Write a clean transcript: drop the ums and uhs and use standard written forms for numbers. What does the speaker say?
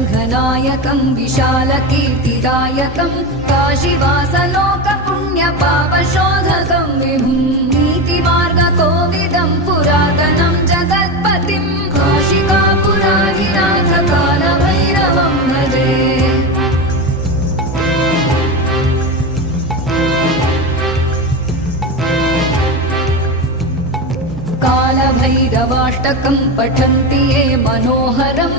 रङ्गनायकं विशालकीर्तिदायकं काशीवासलोकपुण्यपापशोधकं विभुं नीतिमार्गकोविदं पुरातनं जगत्पतिं काशिकापुराधिनाथ कालभैरवं भजे। कालभैरवाष्टकं पठन्ति ये मनोहरं